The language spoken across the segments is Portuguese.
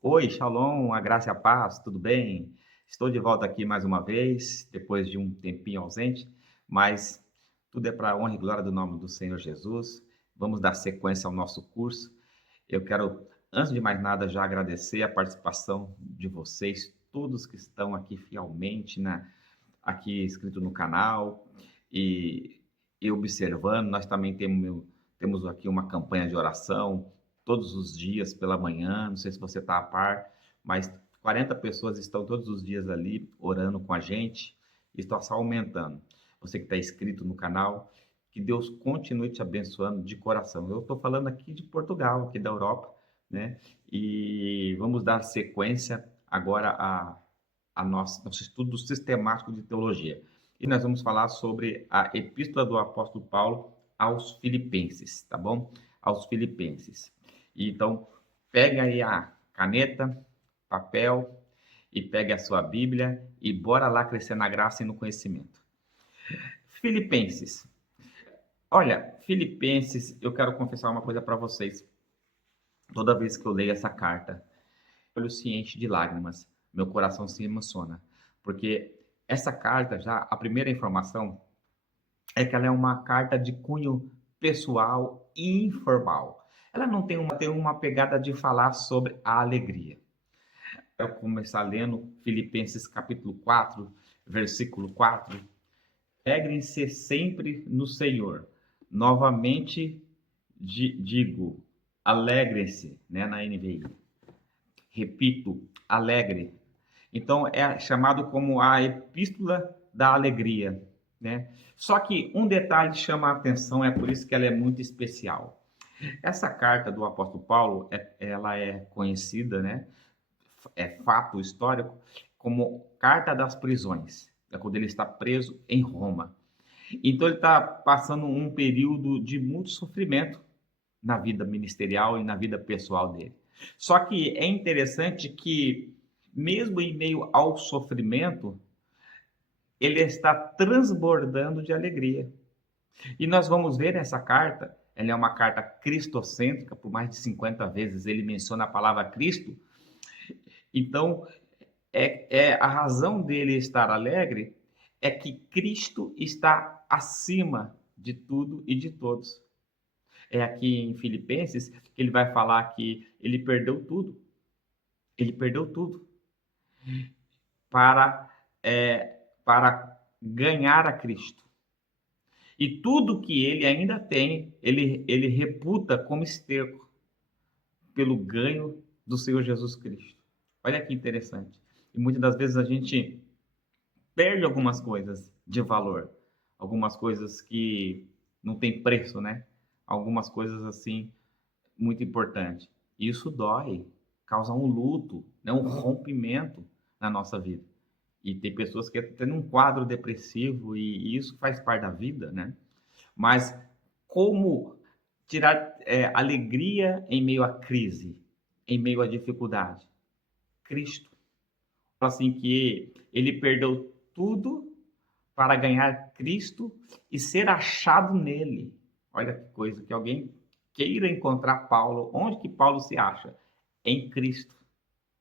Oi, Shalom, a graça e a paz, tudo bem? Estou de volta aqui mais uma vez, depois de um tempinho ausente, mas tudo é para a honra e glória do nome do Senhor Jesus. Vamos dar sequência ao nosso curso. Eu quero, antes de mais nada, já agradecer a participação de vocês, todos que estão aqui fielmente, aqui inscrito no canal e observando. Nós também temos aqui uma campanha de oração todos os dias pela manhã. Não sei se você está a par, mas 40 pessoas estão todos os dias ali orando com a gente e está só aumentando. Você que está inscrito no canal, que Deus continue te abençoando de coração. Eu estou falando aqui de Portugal, aqui da Europa, né? E vamos dar sequência agora a nosso estudo sistemático de teologia. E nós vamos falar sobre a epístola do apóstolo Paulo aos Filipenses, tá bom? Aos Filipenses. Então, pega aí a caneta, papel e pegue a sua Bíblia e bora lá crescer na graça e no conhecimento. Filipenses. Olha, Filipenses, eu quero confessar uma coisa para vocês. Toda vez que eu leio essa carta, olho se enche de lágrimas, meu coração se emociona, porque essa carta, já a primeira informação é que ela é uma carta de cunho pessoal e informal. Ela não tem uma pegada de falar sobre a alegria. Eu vou começar lendo Filipenses capítulo 4, versículo 4. Alegrem-se sempre no Senhor. Novamente digo, alegrem-se, né, na NVI. Repito, alegre. Então é chamado como a epístola da alegria, né? Só que um detalhe chama a atenção, é por isso que ela é muito especial. Essa carta do apóstolo Paulo, ela é conhecida, né? É fato histórico, como carta das prisões. É quando ele está preso em Roma. Então ele está passando um período de muito sofrimento na vida ministerial e na vida pessoal dele. Só que é interessante que, mesmo em meio ao sofrimento, ele está transbordando de alegria. E nós vamos ver nessa carta, ela é uma carta cristocêntrica, por mais de 50 vezes ele menciona a palavra Cristo. Então, a razão dele estar alegre é que Cristo está acima de tudo e de todos. É aqui em Filipenses que ele vai falar que ele perdeu tudo. Ele perdeu tudo para, para ganhar a Cristo. E tudo que ele ainda tem, ele reputa como esterco pelo ganho do Senhor Jesus Cristo. Olha que interessante. E muitas das vezes a gente perde algumas coisas de valor, algumas coisas que não tem preço, né? Algumas coisas assim muito importantes. Isso dói, causa um luto, né? Um rompimento na nossa vida. E tem pessoas que têm um quadro depressivo e isso faz parte da vida, né? Mas como tirar alegria em meio à crise, em meio à dificuldade? Cristo. Assim que ele perdeu tudo para ganhar Cristo e ser achado nele. Olha que coisa, que alguém queira encontrar Paulo. Onde que Paulo se acha? Em Cristo.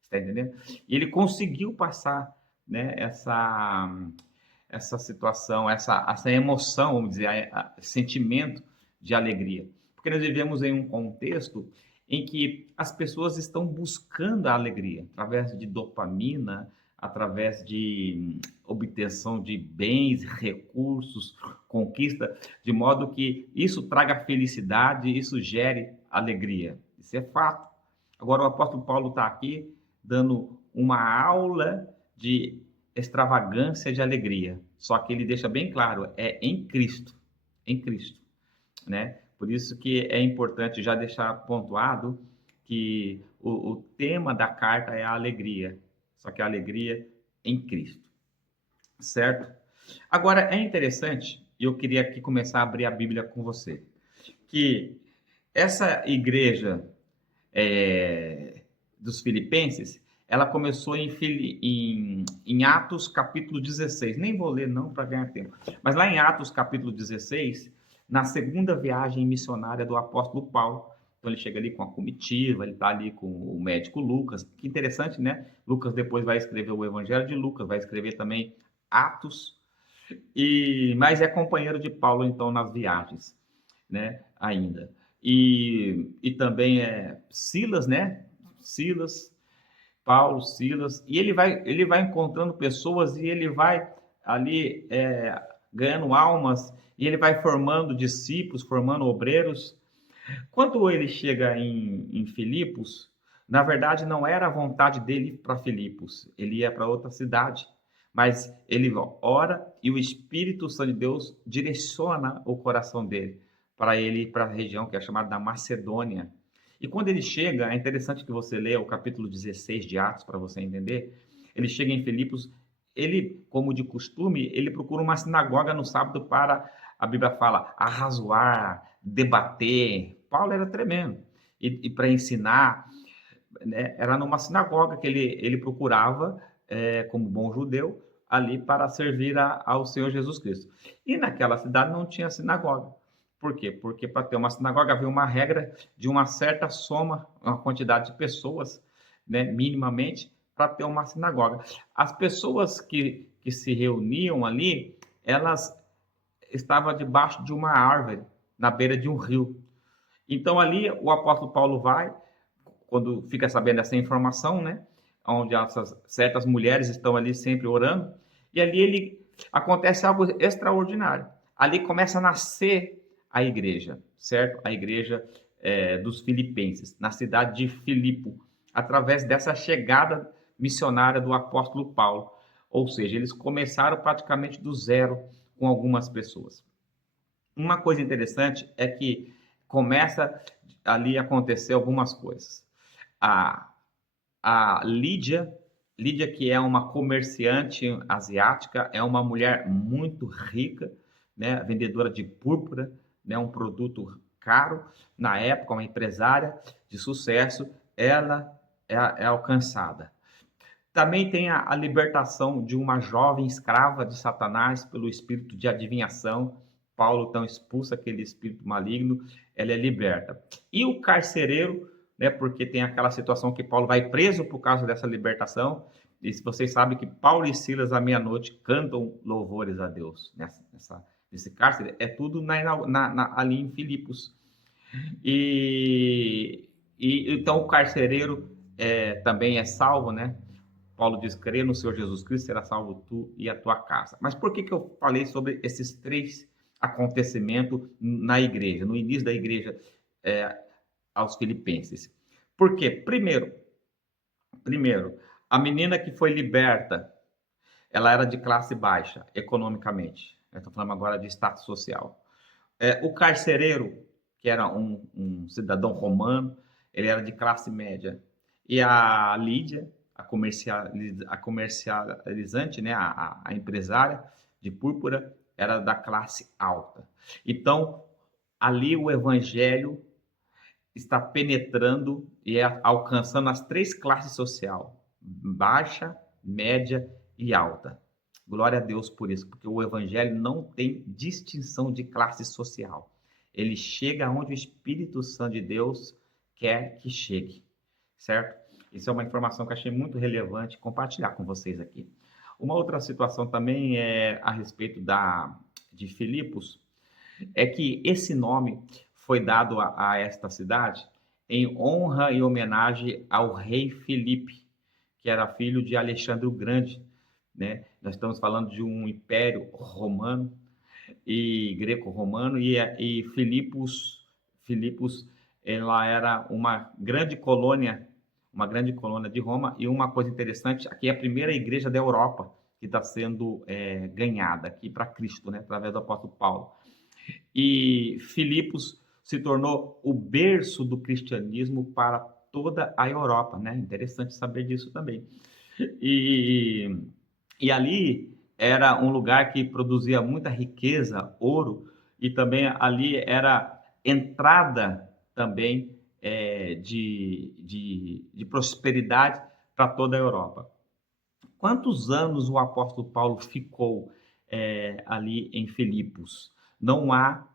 Está entendendo? E ele conseguiu passar, né, essa situação, essa emoção, vamos dizer, sentimento de alegria. Porque nós vivemos em um contexto em que as pessoas estão buscando a alegria através de dopamina, através de obtenção de bens, recursos, conquista, de modo que isso traga felicidade, isso gere alegria. Isso é fato. Agora o apóstolo Paulo está aqui dando uma aula de extravagância de alegria. Só que ele deixa bem claro, é em Cristo, né? Por isso que é importante já deixar pontuado que o tema da carta é a alegria, só que a alegria em Cristo, certo? Agora, é interessante, e eu queria aqui começar a abrir a Bíblia com você, que essa igreja dos Filipenses, ela começou em Atos capítulo 16. Nem vou ler não para ganhar tempo. Mas lá em Atos capítulo 16, na segunda viagem missionária do apóstolo Paulo, Então ele chega ali com a comitiva, ele está ali com o médico Lucas. Que interessante, né? Lucas depois vai escrever o Evangelho de Lucas, vai escrever também Atos, mas é companheiro de Paulo então nas viagens, né? Ainda. E também é Silas, né? Silas, Paulo, Silas, e ele vai encontrando pessoas e ele vai ali ganhando almas e ele vai formando discípulos, formando obreiros. Quando ele chega em Filipos, na verdade não era a vontade dele ir para Filipos, ele ia para outra cidade. Mas ele ora e o Espírito Santo de Deus direciona o coração dele para ele ir para a região que é chamada da Macedônia. E quando ele chega, é interessante que você leia o capítulo 16 de Atos para você entender. Ele chega em Filipos, ele, como de costume, ele procura uma sinagoga no sábado para, a Bíblia fala, arrazoar, debater. Paulo era tremendo. E para ensinar, né, era numa sinagoga que ele procurava, como bom judeu, ali para servir ao Senhor Jesus Cristo. E naquela cidade não tinha sinagoga. Por quê? Porque para ter uma sinagoga havia uma regra de uma certa soma, uma quantidade de pessoas, né, minimamente, para ter uma sinagoga. As pessoas que se reuniam ali, elas estavam debaixo de uma árvore, na beira de um rio. Então ali o apóstolo Paulo vai, quando fica sabendo dessa informação, né, onde essas certas mulheres estão ali sempre orando, e ali acontece algo extraordinário. Ali começa a nascer a igreja, certo? A igreja dos filipenses, na cidade de Filipo, através dessa chegada missionária do apóstolo Paulo. Ou seja, eles começaram praticamente do zero com algumas pessoas. Uma coisa interessante é que começa ali a acontecer algumas coisas. A, a Lídia, que é uma comerciante asiática, é uma mulher muito rica, né, vendedora de púrpura, né, um produto caro. Na época, uma empresária de sucesso, ela é alcançada. Também tem a libertação de uma jovem escrava de Satanás pelo espírito de adivinhação. Paulo então expulsa aquele espírito maligno, ela é liberta. E o carcereiro, né, porque tem aquela situação que Paulo vai preso por causa dessa libertação, e vocês sabem que Paulo e Silas à meia-noite cantam louvores a Deus nesse cárcere, é tudo ali em Filipos. E então o carcereiro também é salvo, né? Paulo diz, crê no Senhor Jesus Cristo, será salvo tu e a tua casa. Mas por que eu falei sobre esses três acontecimentos na igreja, no início da igreja aos filipenses? Porque, primeiro, a menina que foi liberta, ela era de classe baixa, economicamente. Eu estou falando agora de status social. O carcereiro, que era um cidadão romano, ele era de classe média. E a Lídia, a comercializante, né, a empresária de púrpura, era da classe alta. Então, ali o evangelho está penetrando e alcançando as três classes sociais, baixa, média e alta. Glória a Deus por isso, porque o evangelho não tem distinção de classe social. Ele chega onde o Espírito Santo de Deus quer que chegue, certo? Isso é uma informação que eu achei muito relevante compartilhar com vocês aqui. Uma outra situação também é a respeito de Filipos, é que esse nome foi dado a esta cidade em honra e homenagem ao rei Filipe, que era filho de Alexandre o Grande, né? Nós estamos falando de um império romano e greco-romano e Filipos, ela era uma grande colônia de Roma. E uma coisa interessante, aqui é a primeira igreja da Europa que está sendo ganhada aqui para Cristo, né? Através do apóstolo Paulo. E Filipos se tornou o berço do cristianismo para toda a Europa, né? Interessante saber disso também. E ali era um lugar que produzia muita riqueza, ouro, e também ali era entrada também de prosperidade para toda a Europa. Quantos anos o apóstolo Paulo ficou ali em Filipos? Não há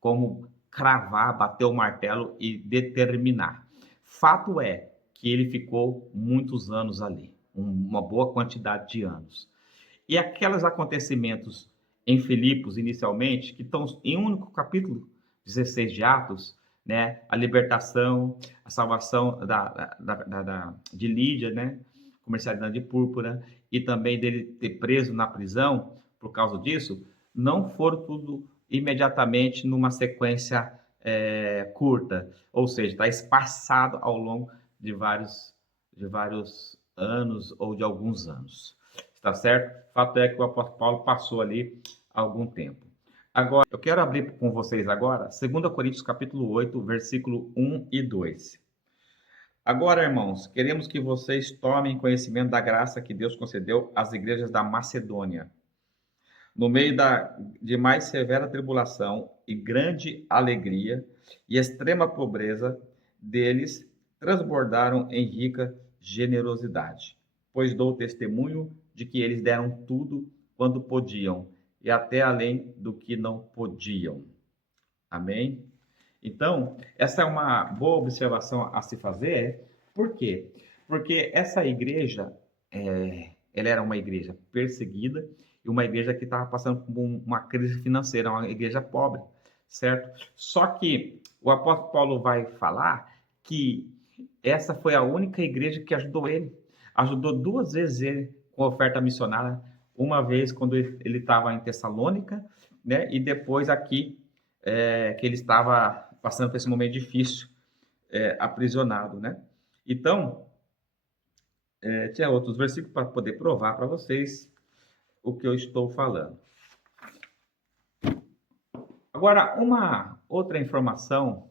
como cravar, bater o martelo e determinar. Fato é que ele ficou muitos anos ali, uma boa quantidade de anos. E aqueles acontecimentos em Filipos, inicialmente, que estão em um único capítulo, 16 de Atos, né? A libertação, a salvação de Lídia, né? Comercializando de púrpura, e também dele ter preso na prisão por causa disso, não foram tudo imediatamente numa sequência curta, ou seja, está espaçado ao longo de vários anos ou de alguns anos. Está certo? O fato é que o apóstolo Paulo passou ali algum tempo. Agora, eu quero abrir com vocês agora 2 Coríntios capítulo 8, versículo 1 e 2. Agora, irmãos, queremos que vocês tomem conhecimento da graça que Deus concedeu às igrejas da Macedônia. No meio de mais severa tribulação e grande alegria e extrema pobreza deles, transbordaram em rica generosidade. Pois dou testemunho de que eles deram tudo quanto podiam, e até além do que não podiam. Amém? Então, essa é uma boa observação a se fazer. Por quê? Porque essa igreja, ela era uma igreja perseguida e uma igreja que estava passando por uma crise financeira, uma igreja pobre, certo? Só que o apóstolo Paulo vai falar que essa foi a única igreja que ajudou ele. Ajudou 2 vezes ele com oferta missionária, uma vez quando ele estava em Tessalônica, né? E depois aqui, que ele estava passando por esse momento difícil, aprisionado, né? Então, tinha outros versículos para poder provar para vocês o que eu estou falando. Agora, uma outra informação,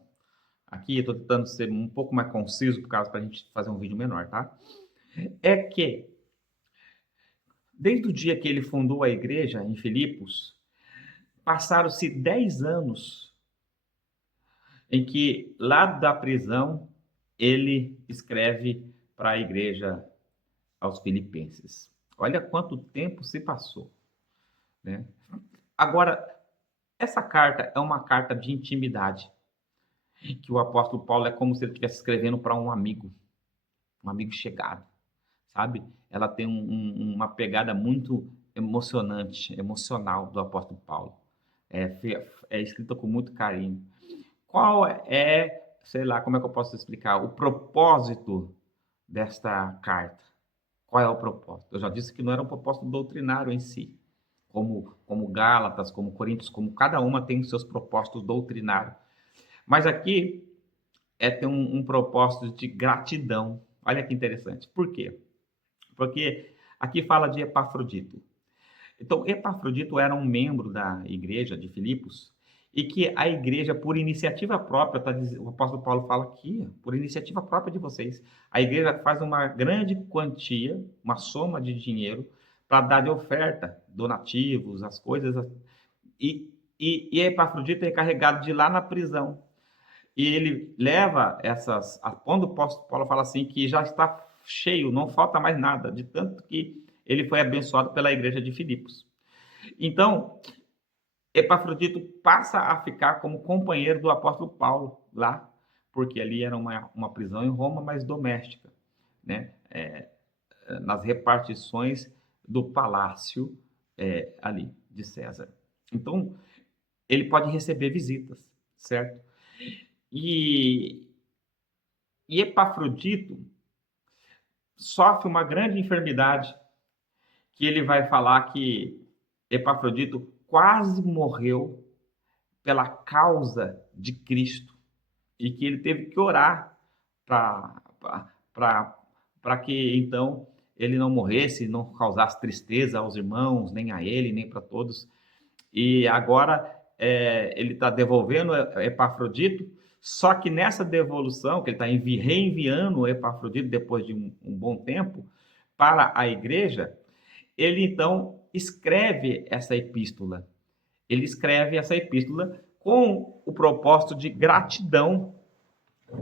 aqui eu estou tentando ser um pouco mais conciso, por causa para a gente fazer um vídeo menor, tá? É que, desde o dia que ele fundou a igreja em Filipos, passaram-se 10 anos em que, lá da prisão, ele escreve para a igreja aos filipenses. Olha quanto tempo se passou, né? Agora, essa carta é uma carta de intimidade, que o apóstolo Paulo é como se ele estivesse escrevendo para um amigo chegado, sabe? Ela tem uma pegada muito emocional do apóstolo Paulo. É escrita com muito carinho. Qual sei lá, como é que eu posso explicar? O propósito desta carta. Qual é o propósito? Eu já disse que não era um propósito doutrinário em si, como Gálatas, como Coríntios, como cada uma tem os seus propósitos doutrinários. Mas aqui tem um propósito de gratidão. Olha que interessante. Por quê? Porque aqui fala de Epafrodito. Então, Epafrodito era um membro da igreja de Filipos, e que a igreja, por iniciativa própria, o apóstolo Paulo fala aqui, por iniciativa própria de vocês, a igreja faz uma grande quantia, uma soma de dinheiro, para dar de oferta, donativos, as coisas, e Epafrodito é encarregado de ir lá na prisão, e ele leva quando o apóstolo Paulo fala assim, que já está cheio, não falta mais nada, de tanto que ele foi abençoado pela igreja de Filipos. Então, Epafrodito passa a ficar como companheiro do apóstolo Paulo lá, porque ali era uma prisão em Roma, mas doméstica, né? Nas repartições do palácio ali de César. Então, ele pode receber visitas, certo? E Epafrodito sofre uma grande enfermidade, que ele vai falar que Epafrodito quase morreu pela causa de Cristo, e que ele teve que orar para que então ele não morresse, não causasse tristeza aos irmãos, nem a ele, nem para todos. E agora ele está devolvendo Epafrodito, só que nessa devolução, que ele está reenviando o Epafrodito depois de um bom tempo para a igreja, ele então escreve essa epístola. Ele escreve essa epístola com o propósito de gratidão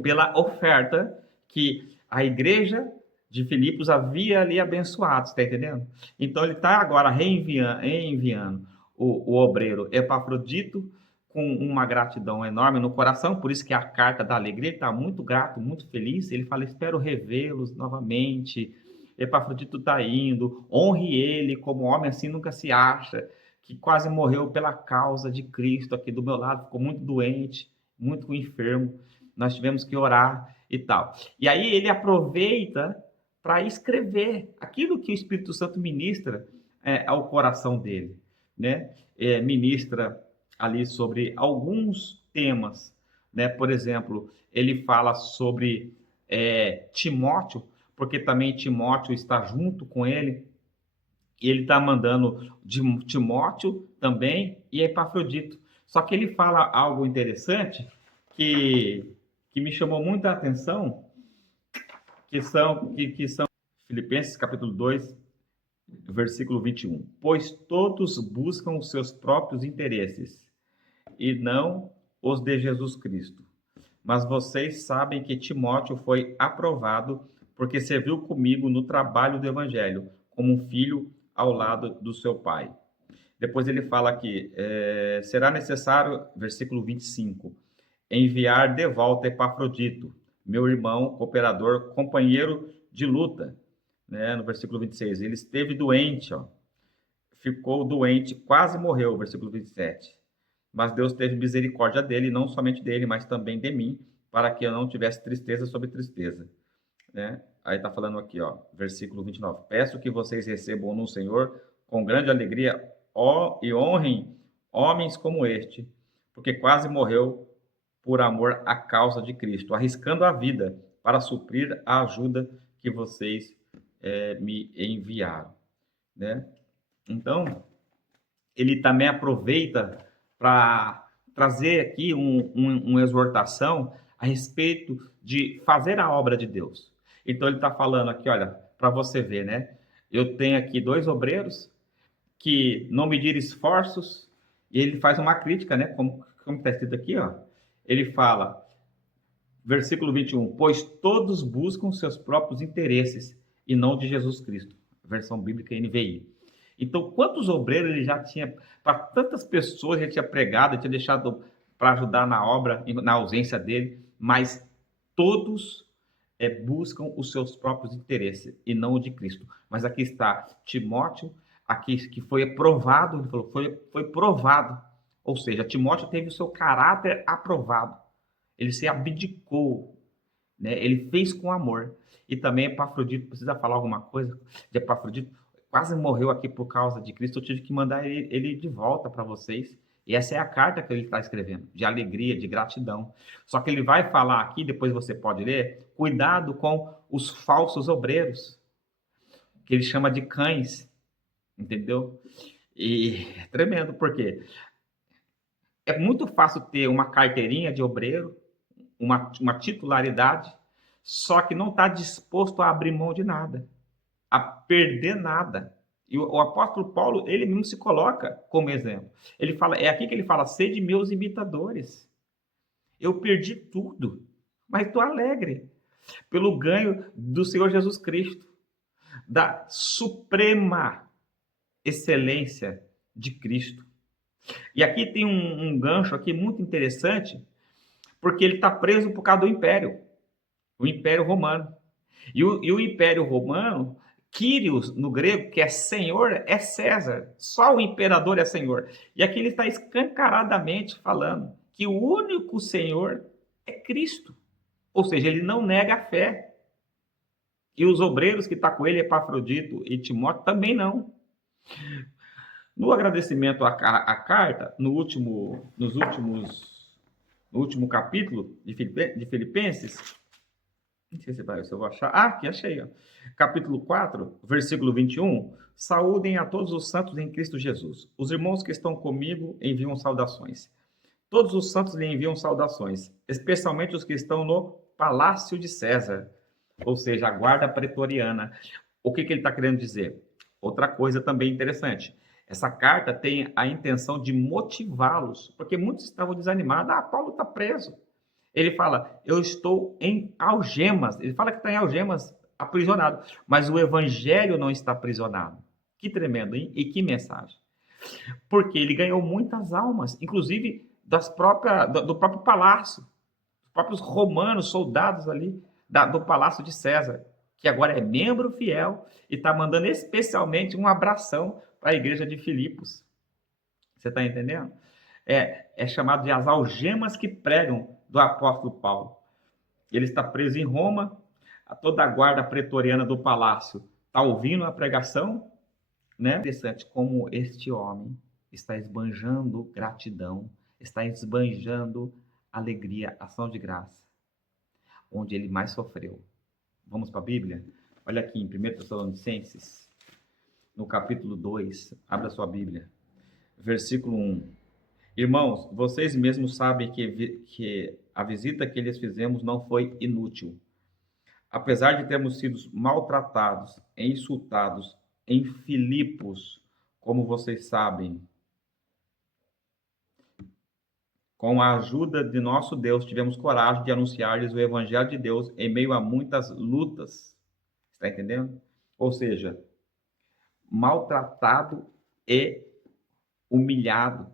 pela oferta que a igreja de Filipos havia ali abençoado, está entendendo? Então ele está agora enviando o obreiro Epafrodito com uma gratidão enorme no coração, por isso que a carta da alegria, ele está muito grato, muito feliz, ele fala, espero revê-los novamente, Epafrodito está indo, honre ele como homem assim nunca se acha, que quase morreu pela causa de Cristo aqui do meu lado, ficou muito doente, muito enfermo, nós tivemos que orar e tal. E aí ele aproveita para escrever aquilo que o Espírito Santo ministra ao coração dele, né? Ministra ali sobre alguns temas, né? Por exemplo, ele fala sobre Timóteo, porque também Timóteo está junto com ele, e ele está mandando de Timóteo também e Epafrodito. Só que ele fala algo interessante que me chamou muita atenção, que são Filipenses capítulo 2, versículo 21. Pois todos buscam os seus próprios interesses e não os de Jesus Cristo. Mas vocês sabem que Timóteo foi aprovado porque serviu comigo no trabalho do evangelho, como um filho ao lado do seu pai. Depois ele fala aqui, será necessário, versículo 25, enviar de volta Epafrodito, meu irmão, cooperador, companheiro de luta, né? No versículo 26, ele esteve doente, ficou doente, quase morreu, versículo 27. Mas Deus teve misericórdia dele, não somente dele, mas também de mim, para que eu não tivesse tristeza sobre tristeza, né? Aí está falando aqui, versículo 29. Peço que vocês recebam no Senhor com grande alegria e honrem homens como este, porque quase morreu por amor à causa de Cristo, arriscando a vida para suprir a ajuda que vocês me enviaram, né? Então, ele também aproveita para trazer aqui uma exortação a respeito de fazer a obra de Deus. Então, ele está falando aqui, olha, para você ver, né? Eu tenho aqui 2 obreiros que não mediram esforços, e ele faz uma crítica, né? Como está escrito aqui, ele fala, versículo 21, pois todos buscam seus próprios interesses e não de Jesus Cristo. Versão bíblica NVI. Então, quantos obreiros ele já tinha, para tantas pessoas ele tinha pregado, ele tinha deixado para ajudar na obra, na ausência dele, mas todos buscam os seus próprios interesses e não o de Cristo. Mas aqui está Timóteo, aqui que foi aprovado, ele falou, foi provado. Ou seja, Timóteo teve o seu caráter aprovado. Ele se abdicou, né? Ele fez com amor. E também Epafrodito, precisa falar alguma coisa de Epafrodito? Quase morreu aqui por causa de Cristo, eu tive que mandar ele de volta para vocês. E essa é a carta que ele está escrevendo, de alegria, de gratidão. Só que ele vai falar aqui, depois você pode ler, cuidado com os falsos obreiros, que ele chama de cães, entendeu? E é tremendo, porque é muito fácil ter uma carteirinha de obreiro, uma titularidade, só que não está disposto a abrir mão de nada, a perder nada. E o apóstolo Paulo, ele mesmo se coloca como exemplo. Ele fala, é aqui que ele fala, sede meus imitadores. Eu perdi tudo, mas estou alegre pelo ganho do Senhor Jesus Cristo, da suprema excelência de Cristo. E aqui tem um gancho aqui muito interessante, porque ele está preso por causa do império, o Império Romano. E o Império Romano, Kyrios, no grego, que é senhor, é César. Só o imperador é senhor. E aqui ele está escancaradamente falando que o único senhor é Cristo. Ou seja, ele não nega a fé. E os obreiros que estão com ele, Epafrodito e Timóteo, também não. No agradecimento à carta, no último capítulo de Filipenses, não sei se eu vou achar. Aqui, achei. Capítulo 4, versículo 21. Saúdem a todos os santos em Cristo Jesus. Os irmãos que estão comigo enviam saudações. Todos os santos lhe enviam saudações, especialmente os que estão no Palácio de César, ou seja, a guarda pretoriana. O que ele está querendo dizer? Outra coisa também interessante. Essa carta tem a intenção de motivá-los, porque muitos estavam desanimados. Paulo está preso. Ele fala, eu estou em algemas. Ele fala que está em algemas, aprisionado. Mas o evangelho não está aprisionado. Que tremendo, hein? E que mensagem. Porque ele ganhou muitas almas, inclusive do próprio palácio, os próprios romanos, soldados ali do palácio de César, que agora é membro fiel e está mandando especialmente um abração para a igreja de Filipos. Você está entendendo? É chamado de as algemas que pregam do apóstolo Paulo. Ele está preso em Roma, toda a guarda pretoriana do palácio está ouvindo a pregação, né? Interessante como este homem está esbanjando gratidão, está esbanjando alegria, ação de graça, onde ele mais sofreu. Vamos para a Bíblia? Olha aqui em 1 Tessalonicenses, no capítulo 2, abra sua Bíblia, versículo 1. Irmãos, vocês mesmos sabem que a visita que lhes fizemos não foi inútil. Apesar de termos sido maltratados e insultados em Filipos, como vocês sabem, com a ajuda de nosso Deus, tivemos coragem de anunciar-lhes o Evangelho de Deus em meio a muitas lutas. Está entendendo? Ou seja, maltratado e humilhado,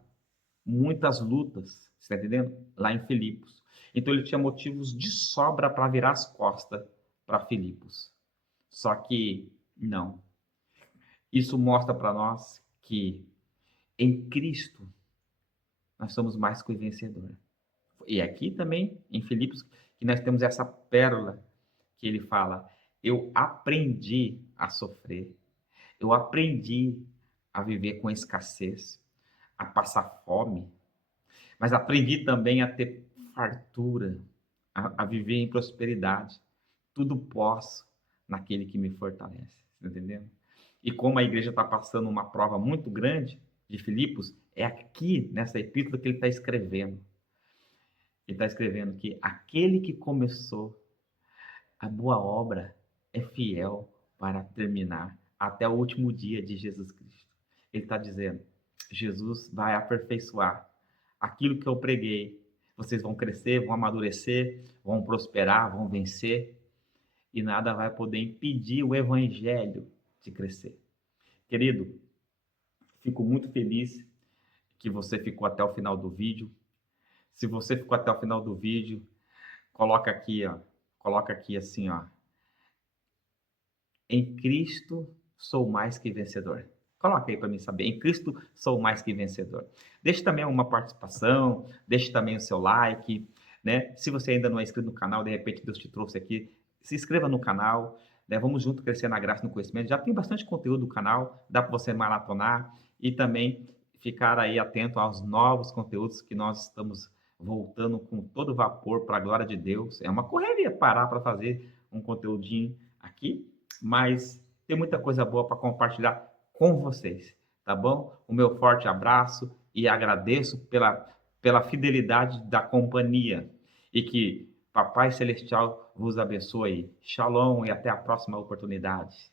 muitas lutas, está entendendo? Lá em Filipos. Então ele tinha motivos de sobra para virar as costas para Filipos. Só que não. Isso mostra para nós que em Cristo nós somos mais que vencedores. E aqui também, em Filipos, que nós temos essa pérola que ele fala: eu aprendi a sofrer, eu aprendi a viver com escassez, a passar fome, mas aprendi também a ter fartura, a viver em prosperidade. Tudo posso naquele que me fortalece, entendeu? E como a igreja está passando uma prova muito grande de Filipos, é aqui nessa epístola que ele está escrevendo. Ele está escrevendo que aquele que começou a boa obra é fiel para terminar até o último dia de Jesus Cristo. Ele está dizendo: Jesus vai aperfeiçoar aquilo que eu preguei. Vocês vão crescer, vão amadurecer, vão prosperar, vão vencer, e nada vai poder impedir o evangelho de crescer. Querido, fico muito feliz que você ficou até o final do vídeo. Se você ficou até o final do vídeo, coloca aqui assim, ó: em Cristo sou mais que vencedor. Coloca aí para mim saber. Em Cristo sou mais que vencedor. Deixe também uma participação, deixe também o seu like, né? Se você ainda não é inscrito no canal, de repente Deus te trouxe aqui, se inscreva no canal, né? Vamos junto crescer na graça e no conhecimento. Já tem bastante conteúdo no canal, dá para você maratonar e também ficar aí atento aos novos conteúdos que nós estamos voltando com todo vapor para a glória de Deus. É uma correria parar para fazer um conteúdinho aqui, mas tem muita coisa boa para compartilhar com vocês, tá bom? O meu forte abraço e agradeço pela fidelidade da companhia, e que Papai Celestial vos abençoe. Shalom e até a próxima oportunidade.